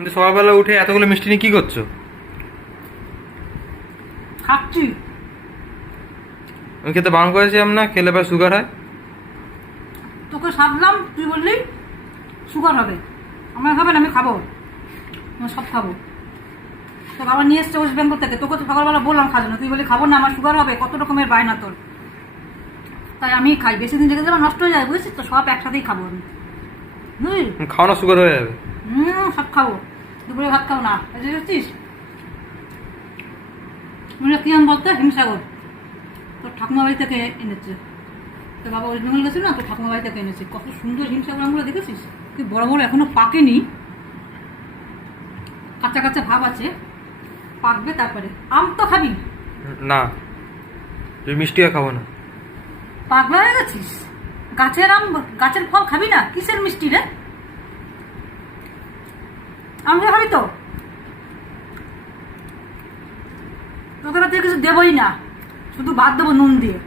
কিন্তু সকালবেলা উঠে এতগুলো মিষ্টি নিয়ে কি করছো? খাচ্ছি। আমি খেতে বারণ করেছিলাম না, খেলে পরে সুগার হয়। তোকে সাধলাম, তুই বললি সুগার হবে। আমার হবে না, আমি খাবো, আমি সব খাবো। তো বাবা নিয়ে এসছে ওয়েস্ট বেঙ্গল থেকে, তোকে তো সকালবেলা বললাম খাবো না, তুই বলি খাবো না, আমার সুগার হবে। কত রকমের বায়না তোর, তাই আমি খাই। বেশি দিন রেখে দেবে নষ্ট হয়ে যায়, বুঝছিস তো, সব একসাথেই খাবো আমি, বুঝলি। খাও না, সুগার হয়ে যাবে। সব খাবো, দুপুরে ভাত খাবো না, বুঝছিস। কি আম বলতে, হিমসাগর তোর ঠাকুমা বাড়ি থেকে এনেছে। তো বাবা ওয়েস্ট বেঙ্গল গেছিল না, তোর ঠাকুমা বাড়ি থেকে এনেছে। কত সুন্দর হিমসাগর আমগুলো দেখেছিস, কি বড় বড়, এখনো পাকেনি, কাঁচা কাঁচা ভাব আছে, পাকবে তারপরে। আম তো খাবি না, তুই মিষ্টিও খাবো না। পাগলা হয়ে গেছিস? গাছের আম, গাছের ফল খাবি না? কিসের মিষ্টি রে? আমটা খাবি তো? তোকে রাতে কিছু দেবই না, শুধু ভাত দেবো নুন দিয়ে।